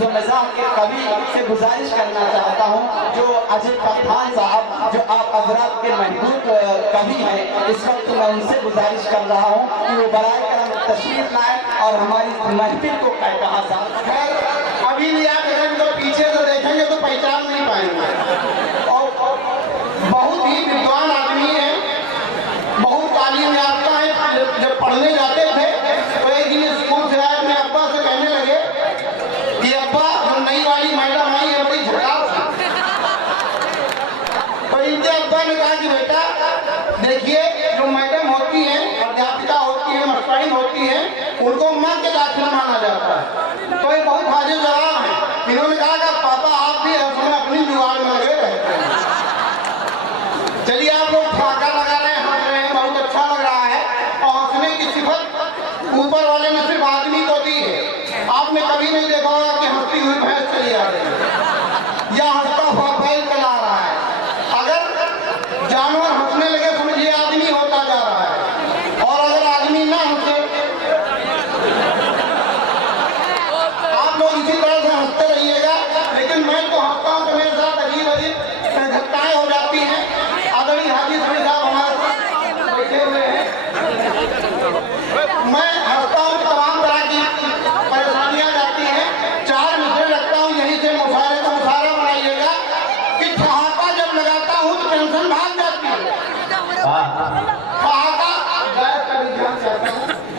नज़्म मज़ाह के कवि से गुजारिश करना चाहता हूँ, जो अजय पठान साहब, जो आप हजरात के महबूब कवि हैं, इस वक्त मैं उनसे गुजारिश कर रहा हूँ कि वो बराए करम तशरीफ लाए और हमारी महफिल को कहा साहब। अभी भी आप अगर इनको पीछे से देखेंगे तो पहचान नहीं पाएंगे। और बहुत ही विद्वान आदमी है, बहुत तालीम याफ्ता है। जब पढ़ने जाते थे तो एक दिन स्कूल से आए, अपने अब्बा से कहने लगे कि अब्बा, जो नई वाली मैडम आई है बड़ी झकास है। तो इनके अब्बा ने कहा कि बेटा देखिए, जो मैडम होती है, अध्यापिका होती है, मास्टराइन होती है, उनको माँ के दाखिल माना जाता है। तो ये बहुत हाजिर जवाब है। इन्होंने कहा कि पापा आप भी हर समय अपनी जुबान में लगे रहते हैं। चलिए, आप लोग फाका लगा रहे हैं, हंस रहे हैं, बहुत अच्छा लग रहा है। और हंसने की सिफत ऊपर वाले ने सिर्फ आदमी को दी है। आपने कभी नहीं देखा होगा कि हंसती हुई भैंस चली आ रही है या हंसता हुआ बैल चला रहा है। अगर जानवर हंसने लगे समझिए आदमी होता जा रहा है, और अगर आदमी ना हंसे, आप लोग इसी तरह से हंसते रहिएगा। लेकिन मैं तो हंसता हूँ तो मेरे साथ अजीब अजीब घटनाएं हो जाती हैं। आदरणीय हाजी साहब हमारे साथ बैठे हुए हैं। मैं हंसता हूँ, तमाम तरह की परेशानियां जाती हैं। 4 मिसरे रखता हूँ, यहीं से मुशायरे को मुशायरा बनाइएगा कि ठहाका जब लगाता हूँ तो टेंशन भाग जाती है। ठहाका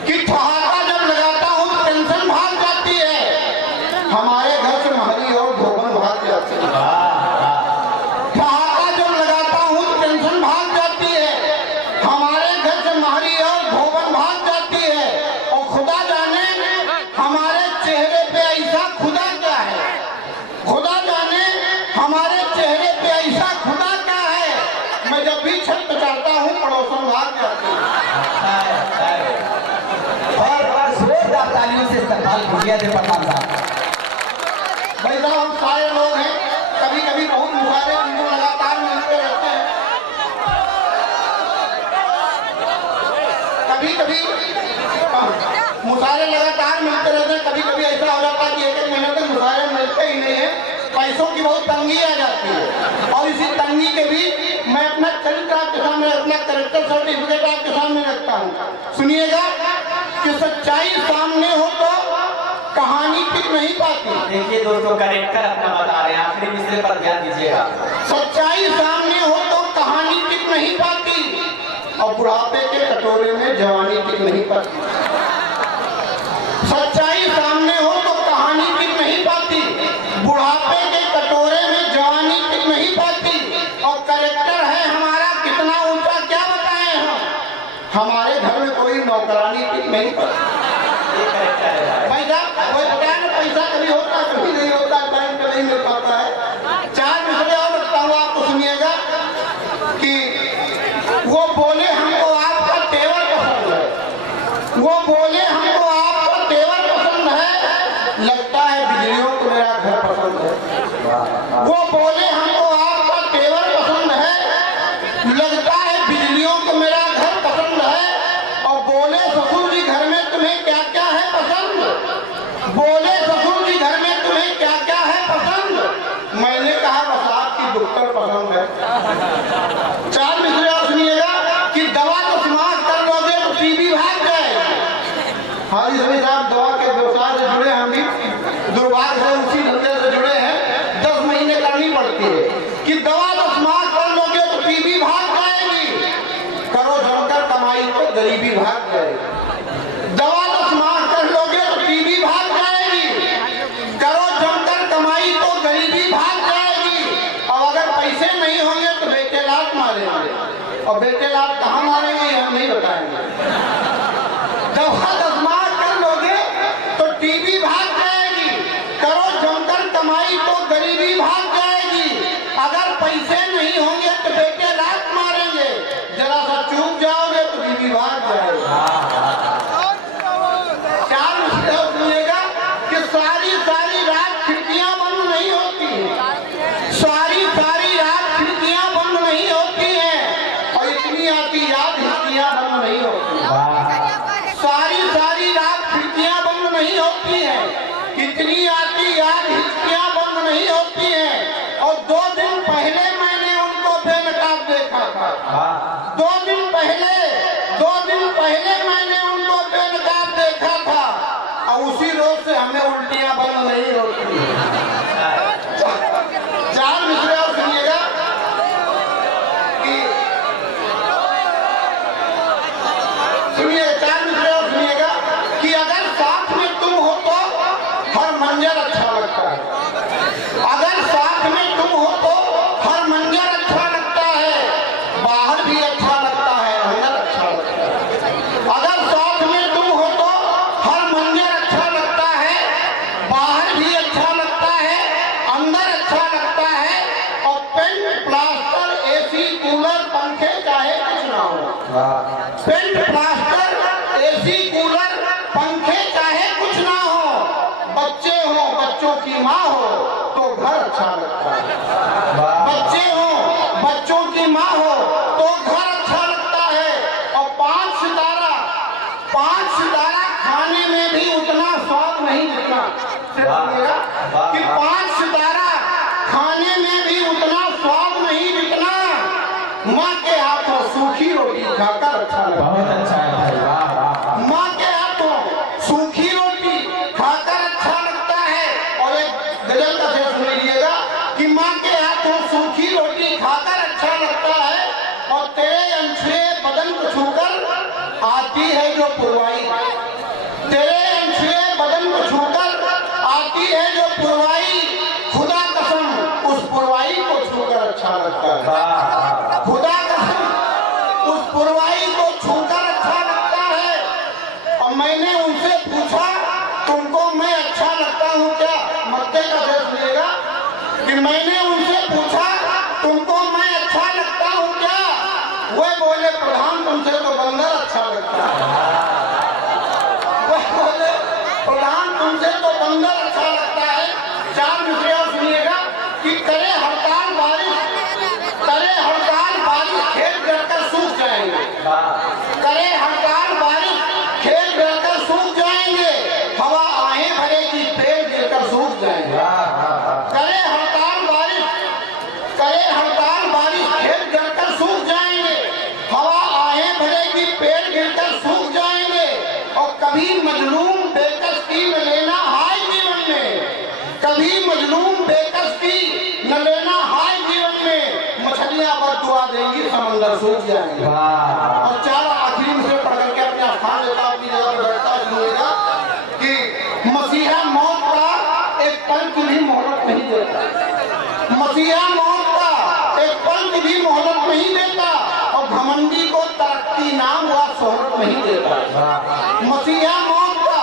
कि ठहाका जब लगाता हूँ तो टेंशन भाग जाती है। हमारे घर से महरी और धोबन भाग जाती है। ठहाका जब लगाता हूँ तो टेंशन भाग जाती है। हमारे घर से महरी और धोबन भाग जाती है। और खुदा जाने हमारे चेहरे पे ऐसा खुदा क्या है। खुदा जाने हमारे चेहरे पे ऐसा खुदा क्या है। मैं जब भी छत पे चढ़ता हूँ पड़ोसन भाग जाती है। और जोरदार तालियों से इस्तेमाल कीजिए अजय पठान साहब। भाई साहब, हम सारे लोग हैं, कभी कभी बहुत मुशायरे हमको लगातार मिलते रहते हैं। कभी कभी मुशायरे लगातार मिलते रहते हैं। कभी कभी ऐसा हो जाता है कि 1-1 महीने तक मुशायरे मिलते ही नहीं है। पैसों की बहुत तंगी आ जाती है, और इसी तंगी के बीच मैं अपना चरित्र आपके सामने, अपना कैरेक्टर सर्टिफिकेट आपके सामने रखता हूँ। सुनिएगा कि सच्चाई सामने हो तो कहानी टिक नहीं पाती। देखिए दोस्तों, कैरेक्टर अपना बता रहे हैं, आखिरी मिसरे पर ध्यान दीजिएगा। सच्चाई सामने हो तो कहानी टिक नहीं पाती, और बुढ़ापे के कटोरे में जवानी टिक नहीं पाती। सच्चाई सामने हो तो कहानी टिक नहीं पाती, बुढ़ापे के कटोरे में जवानी टिक नहीं पाती। और कैरेक्टर है हमारा कितना ऊंचा, क्या बताएं हम। हमारे घर में कोई नौकरानी टिक नहीं पाती। भाई साहब, कोई बताया ना, पैसा कभी होता है कभी नहीं होता, टाइम पे नहीं मिल पाता है। 4 मिसरे और रखता हूँ, आपको सुनिएगा कि वो बोले हमको आपका तेवर पसंद है। वो बोले हमको आपका तेवर पसंद है, लगता है बिजलियों को मेरा घर पसंद है। वो बोले हमको आपका तेवर पसंद है, लगता है बिजलियों को मेरा घर पसंद है। और बोले ससुर जी घर में तुम्हें क्या क्या है पसंद। बोले ससुर जी घर में तुम्हें क्या क्या है पसंद। मैंने कहा बस आपकी डॉक्टर पसंद है। 4 मिसरे और सुनिएगा कि दवा तो समाज कर लोगे तो टीबी भाग जाएगी। हाजी सभी साहब दवा के व्यवसाय से जुड़े, हम भी दुर्भाग्य से उसी धंधे से जुड़े हैं। 10 महीने करनी पड़ती है कि दवा तो समाज कर लोगे तो टीबी भाग जाएगी। करो जमकर कमाई तो गरीबी भाग जाएगी। दवा तो समाज कर लोगे तो टीबी भाग जाएगी। करो जमकर कमाई तो गरीबी भाग जाएगी। और अगर पैसे नहीं होंगे तो बेटे लात मारेंगे, और बेटे लात कहाँ मारेंगे हम नहीं बताएंगे। दवा तो समाज कर लोगे तो टीबी भाग जाएगी। करो जमकर कमाई तो गरीबी भाग जाएगी। अगर पैसे नहीं होंगे तो बेटे लात मारेंगे। जरा सा चूक जाओगे तो बीवी भाग जाएगी। 4 मिसरे सुनिएगा कि सारी रात खिड़कियां बंद नहीं होती। सारी रात खिड़कियां बंद नहीं होती हैं, और इतनी आती याद खिड़कियां बंद नहीं होती। सारी रात खिड़कियां बंद नहीं होती हैं, इतनी आती याद 2 दिन पहले मैंने उनको बेनकाब देखा था और उसी रोज से हमें उल्टियां बंद नहीं होती। 4 मिसरे और सुनिएगा कि 4 मिसरे और सुनिएगा कि अगर साथ में तुम हो तो हर मंजर अच्छा लगता है। अगर साथ में तुम हो तो हर मंजर अच्छा लगता है, बाहर भी अच्छा लगता है, अंदर अच्छा लगता है। अगर साथ में तुम हो तो हर मंजर अच्छा लगता है, बाहर भी अच्छा लगता है, अंदर अच्छा लगता है। और पेंट प्लास्टर एसी कूलर पंखे चाहे कुछ ना हो, पेंट प्लास्टर एसी कूलर पंखे चाहे कुछ ना हो, बच्चे हो बच्चों की माँ हो तो घर अच्छा लगता है। बच्चे हो बच्चों की माँ हो तो घर अच्छा लगता है। और 5 सितारा खाने में भी उतना स्वाद नहीं जितना कि 5 सितारा खाने में भी उतना स्वाद नहीं जितना माँ के हाथों सूखी रोटी खाकर अच्छा लगता है। बहुत अच्छा है भाई, वाह वाह। माँ के हाथों सूखी रोटी खाकर अच्छा लगता है। और एक गजल का शेर सुन लीजिएगा कि माँ के हाथों सूखी रोटी खाकर अच्छा लगता है। और तेरे अनछुए बदन को छूकर आती है जो पुरवाई, तेरे अनछुए बदन को छूकर आती है जो पुरवाई, खुदा कसम उस पुरवाई को छूकर अच्छा लगता है। खुदा कसम उस पुरवाई को छूकर अच्छा लगता है। और मैंने उनसे पूछा तुमको मैं अच्छा लगता हूँ क्या? मत्ते का शेर सुनिएगा कि मैंने उनसे पूछा तुमको मैं अच्छा लगता हूँ क्या? वे बोले प्रधान तुमसे तो बंदर अच्छा लगता है। वे बोले प्रधान तुमसे तो बंदर अच्छा लगता है। 4 मिसरे और सुनिएगा कि करे हड़ताल बारिश खेत जलकर सूख जाएंगे, करे हड़ताल बारिश खेत जलकर सूख जाएंगे, हवा आहें भरेगी पेड़ गिरकर सूख जाएंगे। करे हड़ताल बारिश खेत जलकर सूख जाएंगे, हवा आहें भरेगी पेड़ गिरकर सूख जाएंगे। और कभी मजलूम बेकस की न लेना हाय जीवन में, कभी मजलूम बेकस की न लेना हाय जीवन में, मछलियां बददुआ देंगी समंदर सूख जाएंगे। और 4 आखिरी में से पढ़ करके अपने स्थान लेता अपनी जगह पर बैठता सुनिएगा कि मसीहा मौत का एक पल की भी मोहलत नहीं देता, मसीहा मौत का एक पल की भी मोहलत नहीं देता। और घमंडी को तरक्की नाम व शोहरत नहीं देता। मसीहा मौत का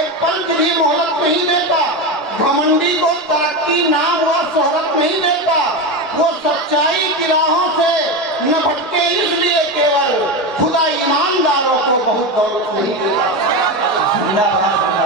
एक पल की भी मोहलत नहीं देता, घमंडी को तरक्की नाम व शोहरत नहीं देता। वो सच्चाई की राहों से न भटके इसलिए केवल खुदा ईमानदारों को बहुत दौलत नहीं देता।